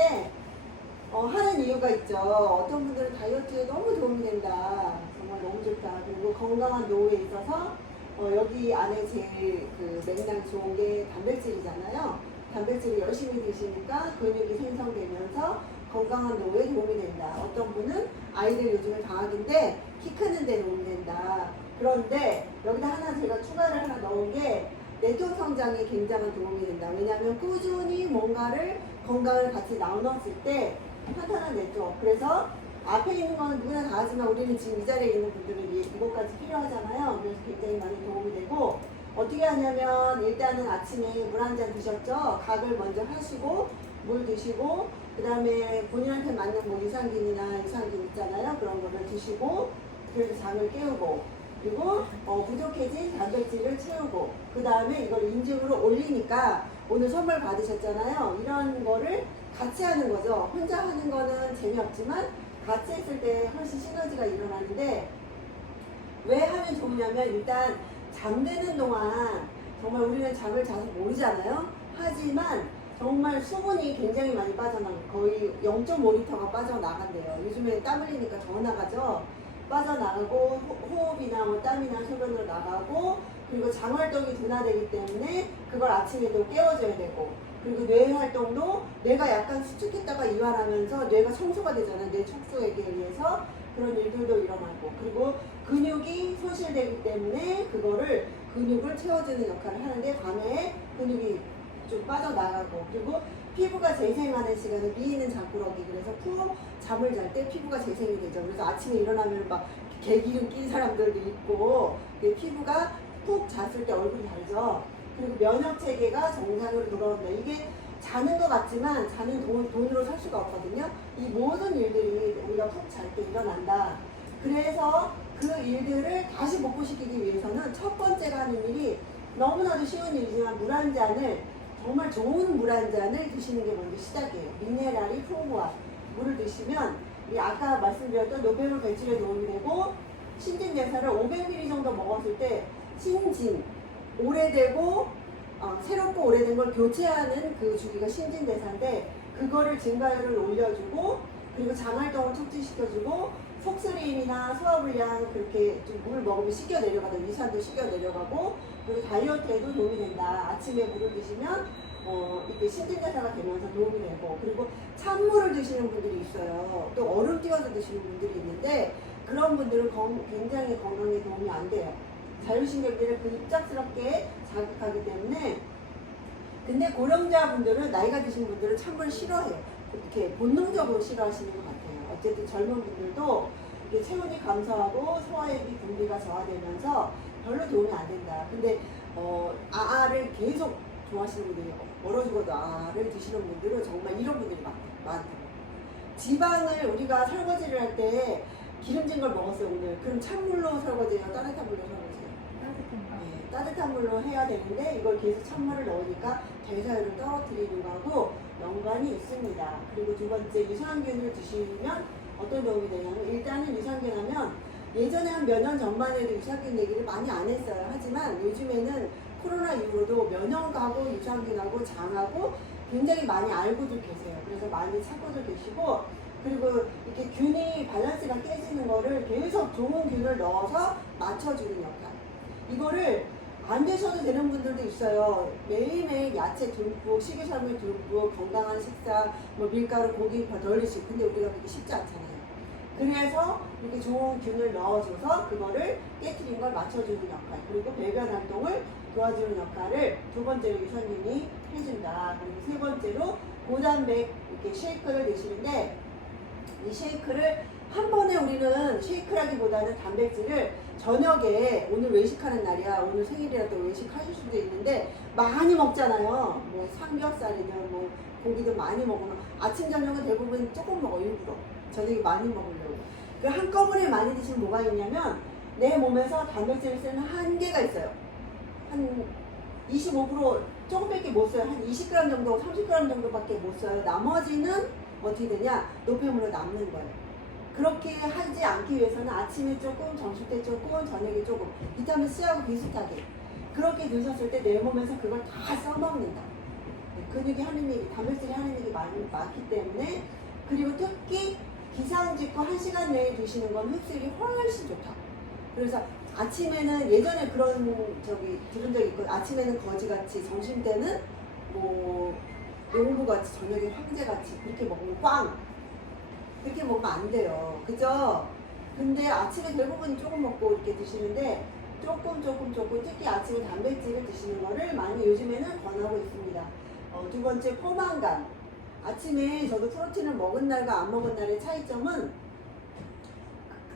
하는데 하는 이유가 있죠. 어떤 분들은 다이어트에 너무 도움이 된다. 정말 너무 좋다. 그리고 건강한 노후에 있어서 여기 안에 제일 그 맥락이 좋은 게 단백질이잖아요. 단백질을 열심히 드시니까 근육이 생성되면서 건강한 노후에 도움이 된다. 어떤 분은 아이들 요즘에 방학인데 키 크는 데 도움이 된다. 그런데 여기다 하나 제가 추가를 하나 넣은 게 내통 성장에 굉장한 도움이 된다. 왜냐하면 꾸준히 뭔가를 건강을 같이 나눴을 때 탄탄한 내통. 그래서 앞에 있는 거는 누구나 다 하지만 우리는 지금 이 자리에 있는 분들은 이것까지 필요하잖아요. 그래서 굉장히 많이 도움이 되고 어떻게 하냐면 일단은 아침에 물 한 잔 드셨죠? 각을 먼저 하시고 물 드시고 그 다음에 본인한테 맞는 뭐 유산균이나 유산균 있잖아요. 그런 거를 드시고 그래서 잠을 깨우고 그리고 부족해진 단백질을 채우고 그 다음에 이걸 인증으로 올리니까 오늘 선물 받으셨잖아요. 이런 거를 같이 하는 거죠. 혼자 하는 거는 재미없지만 같이 했을 때 훨씬 시너지가 일어나는데 왜 하면 좋으냐면 일단 잠드는 동안 정말 우리는 잠을 자서 모르잖아요. 하지만 정말 수분이 굉장히 많이 빠져나가요. 거의 0.5리터가 빠져나간대요. 요즘에 땀 흘리니까 더 나가죠. 빠져나가고 호흡이나 뭐 땀이나 소변으로 나가고 그리고 장 활동이 둔화되기 때문에 그걸 아침에도 깨워줘야 되고 그리고 뇌 활동도 뇌가 약간 수축했다가 이완하면서 뇌가 청소가 되잖아요. 뇌 청소에게 의해서 그런 일들도 일어나고 그리고 근육이 손실되기 때문에 그거를 근육을 채워주는 역할을 하는데 밤에 근육이 좀 빠져나가고 그리고 피부가 재생하는 시간에 미있는 잠꾸러기 그래서 푹 잠을 잘 때 피부가 재생이 되죠. 그래서 아침에 일어나면 막 개기름 낀 사람들도 있고 피부가 푹 잤을 때 얼굴이 달죠. 그리고 면역 체계가 정상으로 돌아온다. 이게 자는 것 같지만 자는 돈으로 살 수가 없거든요. 이 모든 일들이 우리가 푹 잘 때 일어난다. 그래서 그 일들을 다시 복구시키기 위해서는 첫 번째가 하는 일이 너무나도 쉬운 일이지만 물 한 잔을 정말 좋은 물 한 잔을 드시는 게 먼저 시작이에요. 미네랄이 풍부한 물을 드시면 아까 말씀드렸던 노폐물 배출에 도움이 되고 신진대사를 500ml 정도 먹었을 때 신진 오래되고 새롭고 오래된 걸 교체하는 그 주기가 신진대사인데 그거를 증가율을 올려주고 그리고 장활동을 촉진시켜주고 속쓰림이나 소화불량 그렇게 좀 물 먹으면 식겨 내려가고 위산도 식겨 내려가고 그리고 다이어트에도 도움이 된다. 아침에 물을 드시면 이렇게 신진대사가 되면서 도움이 되고 그리고 찬물을 드시는 분들이 있어요. 또 얼음 띄워서 드시는 분들이 있는데 그런 분들은 굉장히 건강에 도움이 안 돼요. 자율신경계를 급작스럽게 자극하기 때문에 근데 고령자분들은 나이가 드신 분들은 찬물을 싫어해요. 이렇게 본능적으로 싫어하시는 것 같아요. 어쨌든 젊은 분들도 체온이 감소하고 소화액이 분비가 저하되면서 별로 도움이 안 된다. 근데 아아를 계속 좋아하시는 분들이 멀어 죽어도 아아를 드시는 분들은 정말 이런 분들이 많다고. 지방을 우리가 설거지를 할 때 기름진 걸 먹었어요 오늘. 그럼 찬물로 설거지해요? 따뜻한 물로 설거지해요? 네, 따뜻한 물로 해야 되는데 이걸 계속 찬물을 넣으니까 대사율을 떨어뜨리는 거하고 연관이 있습니다. 그리고 두 번째 유산균을 드시면 어떤 도움이 되냐면 일단은 유산균 하면 예전에 한 몇 년 전만 해도 유산균 얘기를 많이 안 했어요. 하지만 요즘에는 코로나 이후로도 면역하고 유산균하고 장하고 굉장히 많이 알고들 계세요. 그래서 많이 찾고들 계시고 그리고 이렇게 균이 밸런스가 깨지는 거를 계속 좋은 균을 넣어서 맞춰주는 역할. 이거를 안 드셔도 되는 분들도 있어요. 매일매일 야채 듬뿍, 식이섬유 듬뿍, 건강한 식사, 뭐 밀가루, 고기 더 덜리시고 근데 우리가 그게 쉽지 않잖아요. 그래서 이렇게 좋은 균을 넣어줘서 그거를 깨트린 걸 맞춰주는 역할 그리고 배변 활동을 도와주는 역할을 두 번째로 유산균이 해준다. 그리고 세 번째로 고단백 이렇게 쉐이크를 드시는데 이 쉐이크를 한 번에 우리는 쉐이크라기보다는 단백질을 저녁에 오늘 외식하는 날이야 오늘 생일이라도 외식하실 수도 있는데 많이 먹잖아요. 뭐 삼겹살이든 뭐 고기도 많이 먹으면 아침 저녁은 대부분 조금 먹어 일부러 저녁에 많이 먹으려고 그 한꺼번에 많이 드시면 뭐가 있냐면 내 몸에서 단백질을 쓰는 한계가 있어요. 한 25% 조금밖에 못 써요. 한 20g 정도 30g 정도밖에 못 써요. 나머지는 어떻게 되냐 노폐물로 남는 거예요. 그렇게 하지 않기 위해서는 아침에 조금, 점심 때 조금, 저녁에 조금 비타민 C하고 비슷하게 그렇게 드셨을 때 내 몸에서 그걸 다 써먹는다. 근육이 하는 얘기, 단백질이 하는 얘기 많기 때문에, 그리고 특히 기상 직후 1시간 내에 드시는 건 흡수율이 훨씬 좋다. 그래서 아침에는 예전에 그런 들은 적 있고, 아침에는 거지같이, 점심 때는 뭐 농부같이, 저녁에 황제같이 그렇게 먹으면 꽝! 그렇게 먹으면 안 돼요. 그죠? 근데 아침에 대부분 조금 먹고 이렇게 드시는데, 조금 특히 아침에 단백질을 드시는 거를 많이 요즘에는 권하고 있습니다. 두 번째, 포만감. 아침에 저도 프로틴을 먹은 날과 안 먹은 날의 차이점은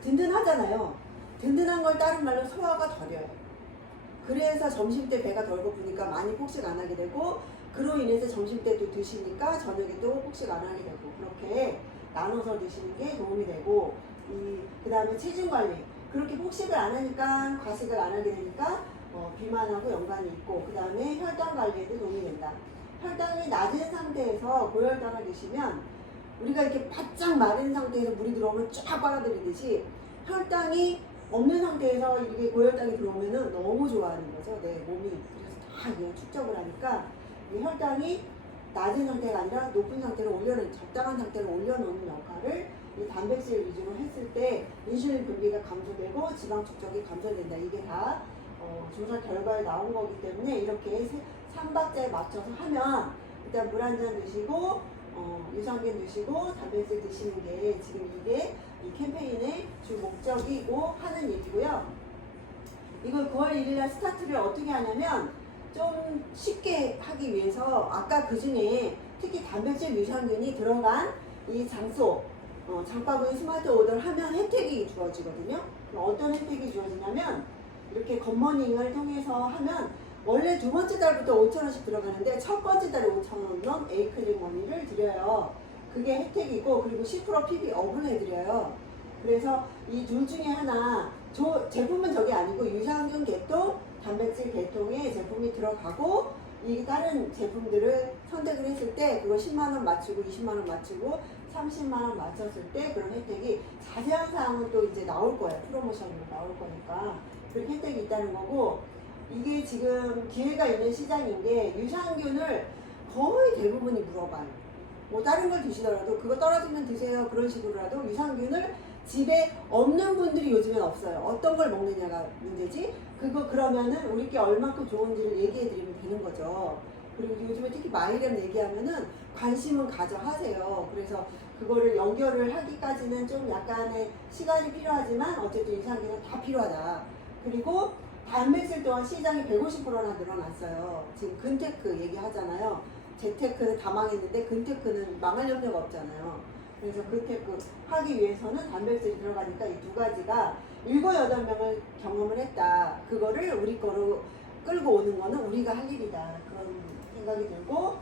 든든하잖아요. 든든한 걸 다른 말로 소화가 덜해요. 그래서 점심 때 배가 덜 고프니까 많이 폭식 안 하게 되고, 그로 인해서 점심 때 또 드시니까 저녁에도 폭식 안 하게 되고, 그렇게 나눠서 드시는 게 도움이 되고, 그 다음에 체중 관리. 그렇게 폭식을 안 하니까, 과식을 안 하게 되니까 비만하고 연관이 있고, 그 다음에 혈당 관리에도 도움이 된다. 혈당이 낮은 상태에서 고혈당을 드시면, 우리가 이렇게 바짝 마른 상태에서 물이 들어오면 쫙 빨아들이듯이, 혈당이 없는 상태에서 이게 고혈당이 들어오면은 너무 좋아하는 거죠. 내 몸이. 그래서 다 그냥 축적을 하니까, 이 혈당이 낮은 상태가 아니라 높은 상태로 적당한 상태로 올려놓는 역할을 이 단백질 위주로 했을 때 인슐린 분비가 감소되고 지방 축적이 감소된다. 이게 다 조사 결과에 나온 거기 때문에 이렇게 3박자에 맞춰서 하면, 일단 물 한 잔 드시고 유산균 드시고 단백질 드시는 게 지금 이게 이 캠페인의 주 목적이고 하는 얘기고요. 이걸 9월 1일날 스타트를 어떻게 하냐면, 좀 쉽게 하기 위해서 아까 그 중에 특히 단백질 유산균이 들어간 이 장소, 장바구니 스마트 오더를 하면 혜택이 주어지거든요. 어떤 혜택이 주어지냐면, 이렇게 굿모닝을 통해서 하면 원래 두 번째 달부터 5,000원씩 들어가는데 첫 번째 달에 5,000원 에이클릭 머니를 드려요. 그게 혜택이고, 그리고 10% PB 업을 해드려요. 그래서 이 둘 중에 하나, 제품은 저게 아니고 유산균 계통, 단백질 계통의 제품이 들어가고, 이 다른 제품들을 선택을 했을 때 그거 10만원 맞추고 20만원 맞추고 30만원 맞췄을 때 그런 혜택이, 자세한 사항은 또 이제 나올 거예요. 프로모션으로 나올 거니까 그런 혜택이 있다는 거고, 이게 지금 기회가 있는 시장인 게, 유산균을 거의 대부분이 물어봐요. 뭐 다른 걸 드시더라도 그거 떨어지면 드세요 그런 식으로라도 유산균을 집에 없는 분들이 요즘엔 없어요. 어떤 걸 먹느냐가 문제지. 그러면은 우리께 얼마큼 좋은지를 얘기해 드리면 되는 거죠. 그리고 요즘에 특히 마이렘 얘기하면은 관심은 가져 하세요. 그래서 그거를 연결을 하기까지는 좀 약간의 시간이 필요하지만 어쨌든 유산균은 다 필요하다. 그리고 단백질 또한 시장이 150%나 늘어났어요. 지금 근테크 얘기하잖아요. 재테크는 다 망했는데 근테크는 망할 염려가 없잖아요. 그래서 근테크 하기 위해서는 단백질이 들어가니까 이 두 가지가 7, 8명을 경험을 했다. 그거를 우리 거로 끌고 오는 거는 우리가 할 일이다. 그런 생각이 들고,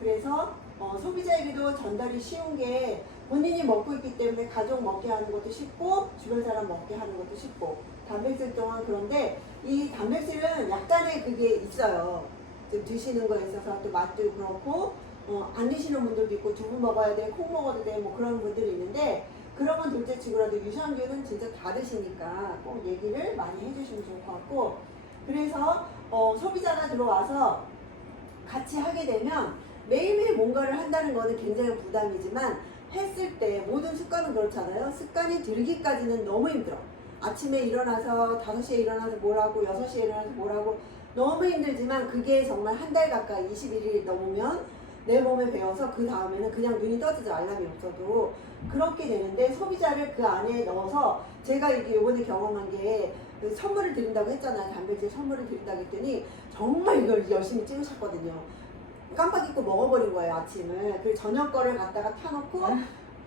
그래서 소비자에게도 전달이 쉬운 게, 본인이 먹고 있기 때문에 가족 먹게 하는 것도 쉽고 주변 사람 먹게 하는 것도 쉽고, 단백질 또한. 그런데 이 단백질은 약간의 그게 있어요. 좀 드시는 거에 있어서 또 맛도 그렇고, 안 드시는 분들도 있고, 두부 먹어야 돼, 콩 먹어도 돼, 뭐 그런 분들이 있는데, 그런 건 둘째치고라도 유산균은 진짜 다 드시니까 꼭 얘기를 많이 해주시면 좋을 것 같고, 그래서 소비자가 들어와서 같이 하게 되면 매일매일 뭔가를 한다는 거는 굉장히 부담이지만, 했을 때 모든 습관은 그렇잖아요. 습관이 들기까지는 너무 힘들어. 아침에 일어나서 5시에 일어나서 뭘 하고 6시에 일어나서 뭘 하고 너무 힘들지만, 그게 정말 한 달 가까이 21일 넘으면 내 몸에 배워서 그 다음에는 그냥 눈이 떠지죠. 알람이 없어도. 그렇게 되는데, 소비자를 그 안에 넣어서, 제가 이게 요번에 경험한 게, 선물을 드린다고 했잖아요. 단백질 선물을 드린다고 했더니 정말 이걸 열심히 찍으셨거든요. 깜빡 잊고 먹어버린 거예요, 아침을. 그리고 저녁 거를 갖다가 타놓고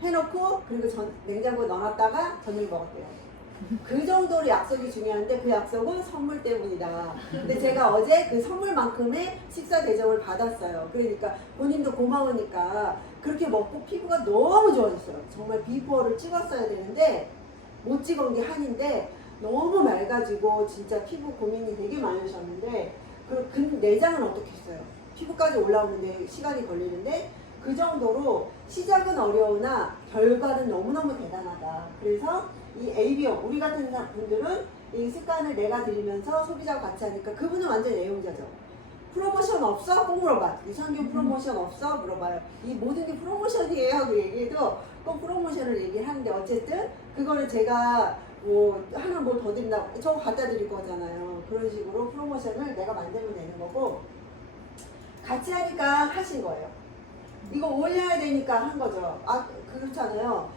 해놓고, 그리고 냉장고에 넣어놨다가 저녁에 먹었대요. 그 정도로 약속이 중요한데 그 약속은 선물 때문이다. 근데 제가 어제 그 선물만큼의 식사 대접을 받았어요. 그러니까 본인도 고마우니까 그렇게 먹고 피부가 너무 좋아졌어요. 정말 비포를 찍었어야 되는데 못 찍은 게 한인데, 너무 맑아지고 진짜 피부 고민이 되게 많으셨는데, 그 내장은 어떻게 했어요? 피부까지 올라오는데 시간이 걸리는데, 그 정도로 시작은 어려우나 결과는 너무너무 대단하다. 그래서 이 ABO, 우리 같은 분들은 이 습관을 내가 들이면서 소비자와 같이 하니까, 그분은 완전 애용자죠. 프로모션 없어? 꼭 물어봐. 유산균 프로모션 없어? 물어봐요. 이 모든 게 프로모션이에요 하고 얘기해도 꼭 프로모션을 얘기를 하는데, 어쨌든 그거는 제가 뭐 하나 뭘 더 드린다고 저거 갖다 드릴 거잖아요. 그런 식으로 프로모션을 내가 만들면 되는 거고, 같이 하니까 하신 거예요. 이거 올려야 되니까 한 거죠. 아, 그렇잖아요.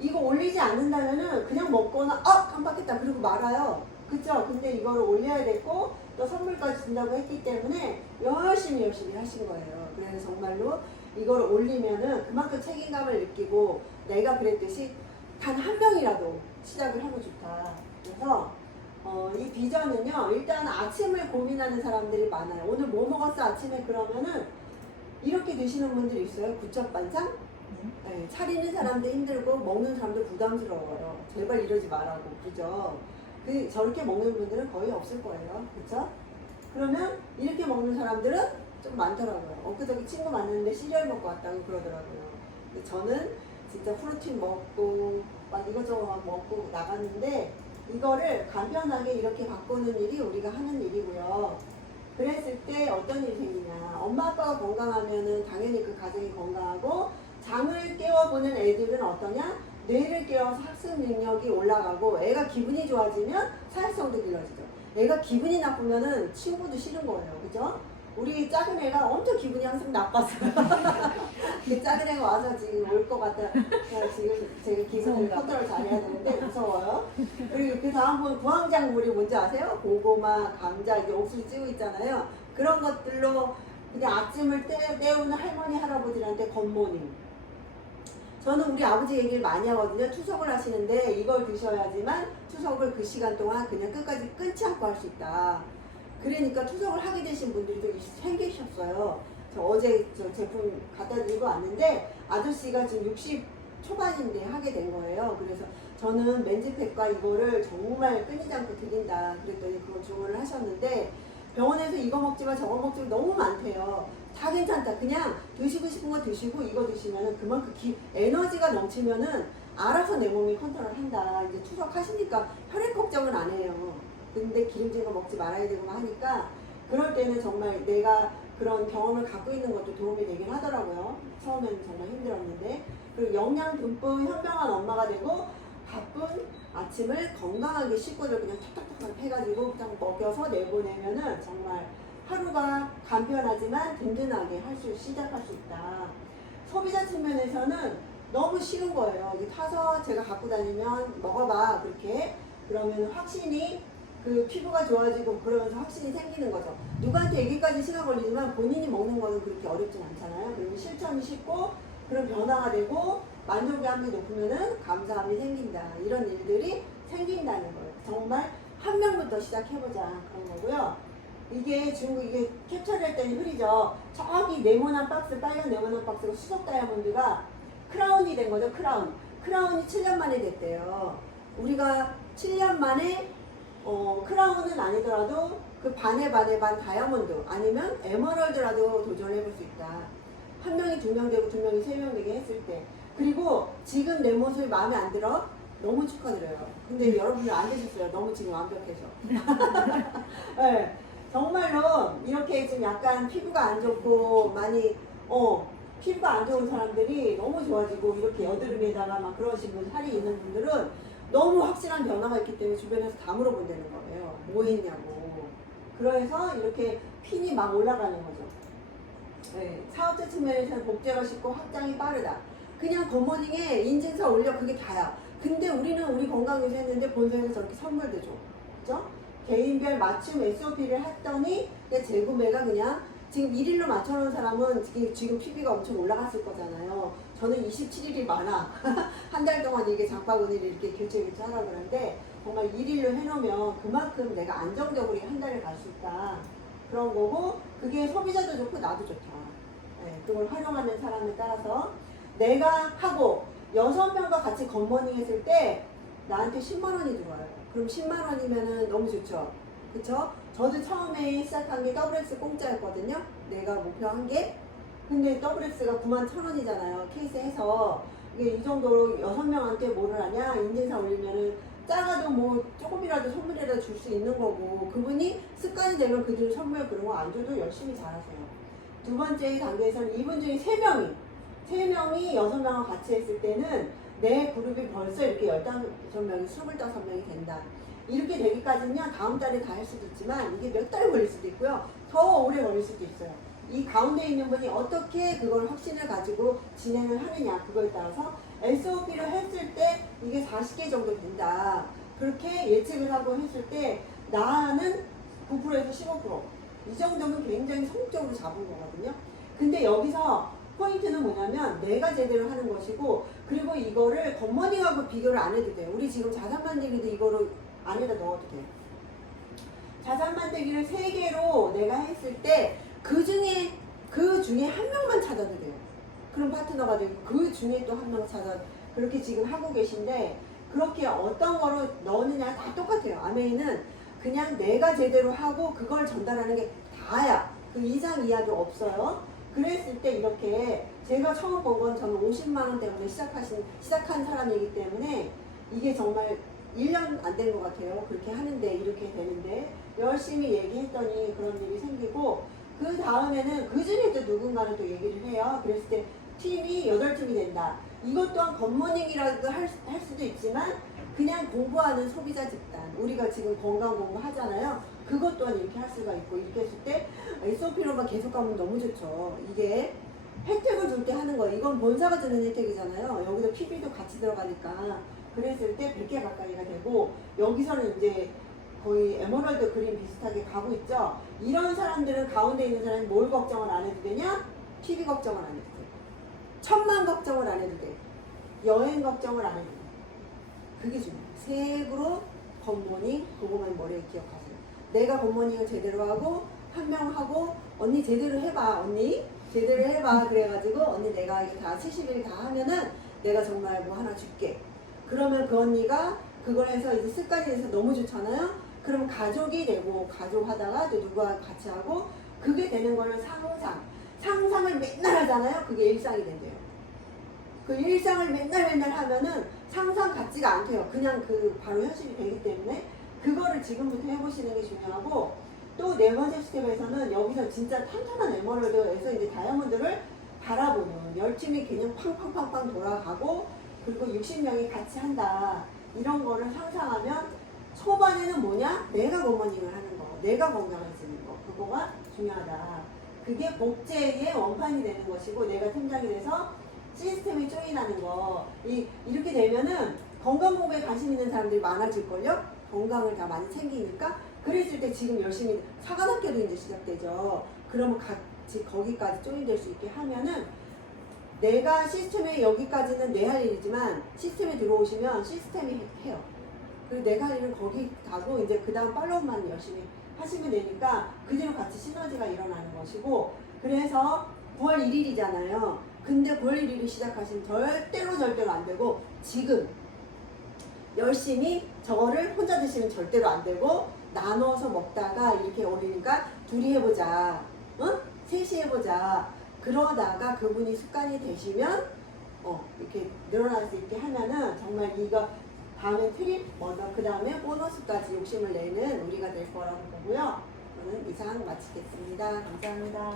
이거 올리지 않는다면은 그냥 먹거나 깜빡했다 그러고 말아요. 그쵸? 근데 이거를 올려야 됐고 또 선물까지 준다고 했기 때문에 열심히 하신 거예요. 그래서 정말로 이거를 올리면은 그만큼 책임감을 느끼고, 내가 그랬듯이 단 한 명이라도 시작을 하고 좋다. 그래서 이 비전은요, 일단 아침을 고민하는 사람들이 많아요. 오늘 뭐 먹었어 아침에? 그러면은 이렇게 드시는 분들이 있어요. 구척반상? 네, 차리는 사람도 힘들고 먹는 사람도 부담스러워요. 제발 이러지 말라고. 그죠? 저렇게 먹는 분들은 거의 없을 거예요. 그쵸? 그러면 이렇게 먹는 사람들은 좀 많더라고요. 엊그저께 친구 만났는데 시리얼 먹고 왔다고 그러더라고요. 근데 저는 진짜 프로틴 먹고 막 이것저것 막 먹고 나갔는데, 이거를 간편하게 이렇게 바꾸는 일이 우리가 하는 일이고요. 그랬을 때 어떤 일이 생기냐. 엄마 아빠가 건강하면은 당연히 그 가정이 건강하고, 잠을 깨워보는 애들은 어떠냐? 뇌를 깨워서 학습 능력이 올라가고, 애가 기분이 좋아지면 사회성도 길러지죠. 애가 기분이 나쁘면은 친구도 싫은 거예요. 그죠? 우리 작은 애가 엄청 기분이 항상 나빴어요. 그 작은 애가 와서 지금 올 것 같아. 지금 제가 기분을 컨트롤 잘해야 되는데 무서워요. 그리고 그 다음 분 부황작물이 뭔지 아세요? 고구마, 감자, 이제 옥수수 찌고 있잖아요. 그런 것들로 그냥 아침을 때우는 할머니, 할아버지한테 굿모닝. 저는 우리 아버지 얘기를 많이 하거든요. 투석을 하시는데 이걸 드셔야지만 투석을 그 시간 동안 그냥 끝까지 끊지 않고 할 수 있다. 그러니까 투석을 하게 되신 분들이 또 생기셨어요. 저 어제 저 제품 갖다 드리고 왔는데 아저씨가 지금 60 초반인데 하게 된 거예요. 그래서 저는 맨즈팩과 이거를 정말 끊이지 않고 드린다. 그랬더니 그걸 주문을 하셨는데, 병원에서 이거 먹지 마 저거 먹지 마 너무 많대요. 다 괜찮다. 그냥 드시고 싶은 거 드시고 이거 드시면은 그만큼 에너지가 넘치면은 알아서 내 몸이 컨트롤한다. 이제 투석하시니까 혈액 걱정은 안 해요. 근데 기름진 거 먹지 말아야 되고 하니까, 그럴 때는 정말 내가 그런 경험을 갖고 있는 것도 도움이 되긴 하더라고요. 처음에는 정말 힘들었는데. 그리고 영양 듬뿍 현명한 엄마가 되고, 바쁜 아침을 건강하게 식구들 그냥 탁탁탁 해가지고 그냥 먹여서 내보내면은 정말 하루가 간편하지만 든든하게 시작할 수 있다. 소비자 측면에서는 너무 쉬운 거예요. 여기 타서 제가 갖고 다니면 먹어봐. 그렇게. 그러면 확신이 그 피부가 좋아지고 그러면서 확신이 생기는 거죠. 누구한테 얘기까지 시간 걸리지만 본인이 먹는 거는 그렇게 어렵진 않잖아요. 그러면 실천이 쉽고 그런 변화가 되고 만족감이 높으면은 감사함이 생긴다. 이런 일들이 생긴다는 거예요. 정말 한 명부터 시작해보자. 그런 거고요. 이게 중국 이게 캡처될 때는 흐리죠. 저기 네모난 박스, 빨간 네모난 박스가 수석 다이아몬드가 크라운이 된 거죠. 크라운이 7년 만에 됐대요. 우리가 7년 만에 크라운은 아니더라도 그 반의 반 다이아몬드 아니면 에메랄드라도 도전해볼 수 있다. 한 명이 2명 되고 2명이 3명 되게 했을 때. 그리고 지금 내 모습이 마음에 안 들어? 너무 축하드려요. 근데 여러분들 안 되셨어요. 너무 지금 완벽해서. 네, 정말로 이렇게 좀 약간 피부가 안 좋고 많이 피부가 안 좋은 사람들이 너무 좋아지고, 이렇게 여드름에다가 막 그러신 분, 살이 있는 분들은 너무 확실한 변화가 있기 때문에 주변에서 다 물어본다는 거예요. 뭐 했냐고. 그래서 이렇게 핀이 막 올라가는 거죠. 네, 사업자 측면에서는 복제가 쉽고 확장이 빠르다. 그냥 굿모닝에 인증서 올려, 그게 다야. 근데 우리는 우리 건강유지 했는데 본사에서 저렇게 선물도 줘. 그죠? 개인별 맞춤 SOP를 했더니 재구매가 그냥 지금 1일로 맞춰놓은 사람은 지금 PB가 엄청 올라갔을 거잖아요. 저는 27일이 많아. 한 달 동안 이게 장바구니를 이렇게 교체 하라고 그러는데, 정말 1일로 해놓으면 그만큼 내가 안정적으로 한 달을 갈 수 있다. 그런 거고, 그게 소비자도 좋고 나도 좋다. 네, 그걸 활용하는 사람에 따라서 내가 하고 6명과 같이 굿모닝 했을 때 나한테 10만 원이 들어와요. 그럼 10만 원이면은 너무 좋죠. 그쵸? 저도 처음에 시작한 게 WX 공짜였거든요. 내가 목표한 게. 근데 WX가 91,000원이잖아요. 케이스 해서. 이게 이 정도로 6명한테 뭐를 하냐? 인증사 올리면은 작아도 뭐 조금이라도 선물이라도 줄 수 있는 거고, 그분이 습관이 되면 그들 선물 그런 거 안 줘도 열심히 잘하세요. 두 번째 단계에서는 이분 중에 세 명이 6명과 같이 했을 때는 내 그룹이 벌써 이렇게 15명이 25명이 된다. 이렇게 되기까지는요, 다음 달에 다 할 수도 있지만 이게 몇 달 걸릴 수도 있고요. 더 오래 걸릴 수도 있어요. 이 가운데 있는 분이 어떻게 그걸 확신을 가지고 진행을 하느냐, 그거에 따라서 SOP를 했을 때 이게 40개 정도 된다. 그렇게 예측을 하고 했을 때 나는 9%에서 15%이 정도면 굉장히 성공적으로 잡은 거거든요. 근데 여기서 포인트는 뭐냐면 내가 제대로 하는 것이고, 그리고 이거를 겉머리하고 비교를 안 해도 돼요. 우리 지금 자산 만들기도 이거를 안에다 넣어도 돼요. 자산 만들기를 3개로 내가 했을 때 그 중에 한 명만 찾아도 돼요. 그럼 파트너가 되고 그 중에 또 한 명 찾아, 그렇게 지금 하고 계신데, 그렇게 어떤 거로 넣느냐 다 똑같아요. 아메이는 그냥 내가 제대로 하고 그걸 전달하는 게 다야. 그 이상 이하도 없어요. 그랬을 때 이렇게 제가 처음 본 건 저는 50만 원 때문에 시작한 사람이기 때문에 이게 정말 1년 안 된 것 같아요. 그렇게 하는데, 이렇게 되는데 열심히 얘기했더니 그런 일이 생기고, 그 다음에는 그 중에 또 누군가는 또 얘기를 해요. 그랬을 때 팀이 8팀이 된다. 이것 또한 겉모닝이라도 할 수도 있지만 그냥 공부하는 소비자 집단, 우리가 지금 건강 공부 하잖아요. 그것 또한 이렇게 할 수가 있고, 이렇게 했을 때 SOP로만 계속 가면 너무 좋죠. 이게 혜택을 줄 때 하는 거, 이건 본사가 주는 혜택이잖아요. 여기서 PB도 같이 들어가니까 그랬을 때 100개 가까이가 되고, 여기서는 이제 거의 에메랄드 그린 비슷하게 가고 있죠. 이런 사람들은, 가운데 있는 사람이 뭘 걱정을 안 해도 되냐? TV 걱정을 안 해도 돼. 천만 걱정을 안 해도 돼. 여행 걱정을 안 해도 돼. 그게 중요해요. 색으로 겉모닝, 그거만 머리에 기억하세요. 내가 겉모닝을 제대로 하고, 한 명 하고, 언니 제대로 해봐, 언니 제대로 해봐. 그래가지고 언니 내가 이거 다 70일 다 하면은 내가 정말 뭐 하나 줄게. 그러면 그 언니가 그걸 해서 이제 습관이 돼서 너무 좋잖아요. 그러면 가족이 되고, 가족 하다가 또 누가 같이 하고, 그게 되는 거는 상상을 맨날 하잖아요. 그게 일상이 된대요. 그 일상을 맨날 하면은 상상 같지가 않대요. 그냥 그 바로 현실이 되기 때문에 그거를 지금부터 해보시는 게 중요하고, 또 4번째 스텝에서는 여기서 진짜 탄탄한 에메랄드에서 이제 다이아몬드를 바라보는, 10팀이 그냥 팡팡팡팡 돌아가고, 그리고 60명이 같이 한다. 이런 거를 상상하면 초반에는 뭐냐? 내가 겉모닝을 하는 거, 내가 건강해지는 거, 그거가 중요하다. 그게 복제의 원판이 되는 것이고, 내가 팀장이 돼서 시스템에 조인하는 거. 이렇게 되면은 건강공부에 관심 있는 사람들이 많아질걸요? 건강을 다 많이 챙기니까. 그랬을 때 지금 열심히 사관학교도 이제 시작되죠. 그러면 같이 거기까지 조인될 수 있게 하면은, 내가 시스템에, 여기까지는 내 할 일이지만 시스템에 들어오시면 시스템이 해요. 그리고 내가 할 일은 거기 가고, 이제 그 다음 팔로우만 열심히 하시면 되니까 그대로 같이 시너지가 일어나는 것이고, 그래서 9월 1일이잖아요. 근데 9월 1일이 시작하시면 절대로 안 되고, 지금 열심히 저거를 혼자 드시면 절대로 안 되고, 나눠서 먹다가 이렇게 올리니까 둘이 해보자, 응? 셋이 해보자. 그러다가 그분이 습관이 되시면 이렇게 늘어날 수 있게 하면은 정말 이거 다음에 트립, 그 다음에 보너스까지 욕심을 내는 우리가 될 거라고 보고요. 저는 이상 마치겠습니다. 감사합니다.